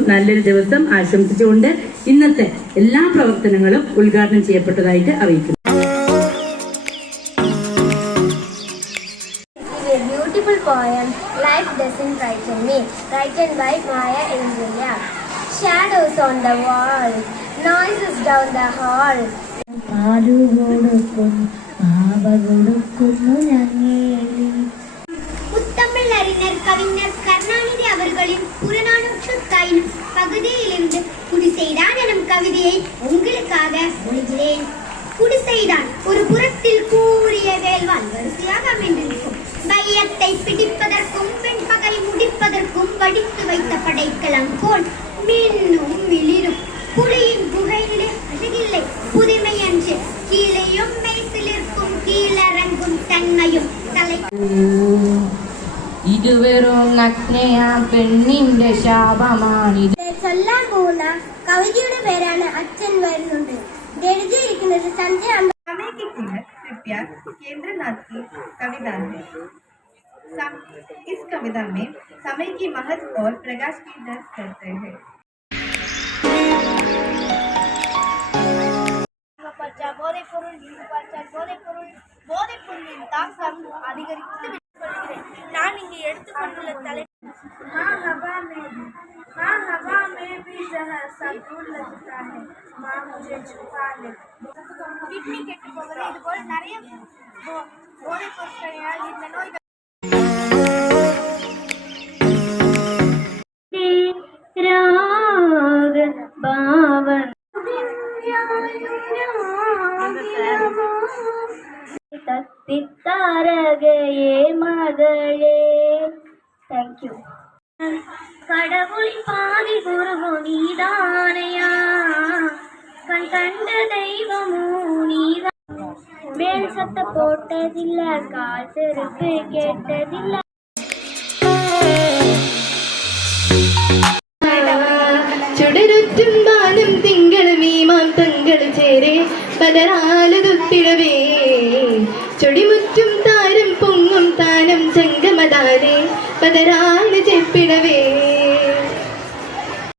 എല്ലാവർക്കും നല്ലൊരു ദിവസം ആശംസിച്ചുകൊണ്ട് ഇന്നത്തെ എല്ലാ പ്രവർത്തനങ്ങളും ഉദ്ഘാടനം ചെയ്യപ്പെട്ടതായിട്ട് അറിയിക്കുന്നു. Beautiful poem, Life Doesn't Frighten Me, written by Maya Angelou. Shadows on the wall, noises down the hall. முத்தமிழ் அறிஞர் கவிஞர் கருணாநிதி அவர்களின் புறநானூற்று பகுதியிலிருந்து குடிசைதான் எனும் கவிதையை உங்களுக்காக மொழிகிறேன். குடிசைதான் ஒரு புறத்தில் கூறிய வேல்வான் வரிசையாக அமைந்திருக்கும். பையத்தை பிடிப்பதற்கும் பெண்பகை முடிப்பதற்கும் வடித்து வைத்த படைக்கலம் போல் மின்னும் மிளிரும் புலியின் புகையிலே அழகில்லை புதுமை என்று கீழையும் மெய்சிலிருக்கும் கீழறங்கும் தன்மையும் தலை ഇതുവെറും നഗ്നയാ പെണ്ണിന്റെ ശാപമാണിത്. ചൊല്ലാൻ പോകുന്ന കവിതയുടെ പേരാണ് അച്ഛൻ വരുന്നുണ്ട്. എഴുതിയിരിക്കുന്നത് സഞ്ജയ്. समय की कीमत कृपया केंद्रनाथ की कविता है. इस कविता में समय की महत्व और प्रकाश की दर्ज करते हैं. நான் இங்கே எடுத்துக்கொண்டுள்ள தலை கிட்னி கெட்டு போவது இது போல நிறைய போதைப் பொருட்களினால் இந்த நோய்கள் தத்தித்தாரகையே மகளே. தேங்க்யூ. கடவுள் பாதி குருவோ நீதானையா, கண் கண்ட தெய்வமோ நீதான். மேல் சத்த போட்டதில்ல, கால் செருப்பு கேட்டதில்ல. ചുടരുറ്റും താനും തിങ്കളും ഈമാം തങ്ങൾ ചേരെ പതരാലതുത്തിടവേ ചൊടിമുറ്റും താരം പൊങ്ങും താനം ചങ്കമതാരെ പതരാല് ചെപ്പിടവേ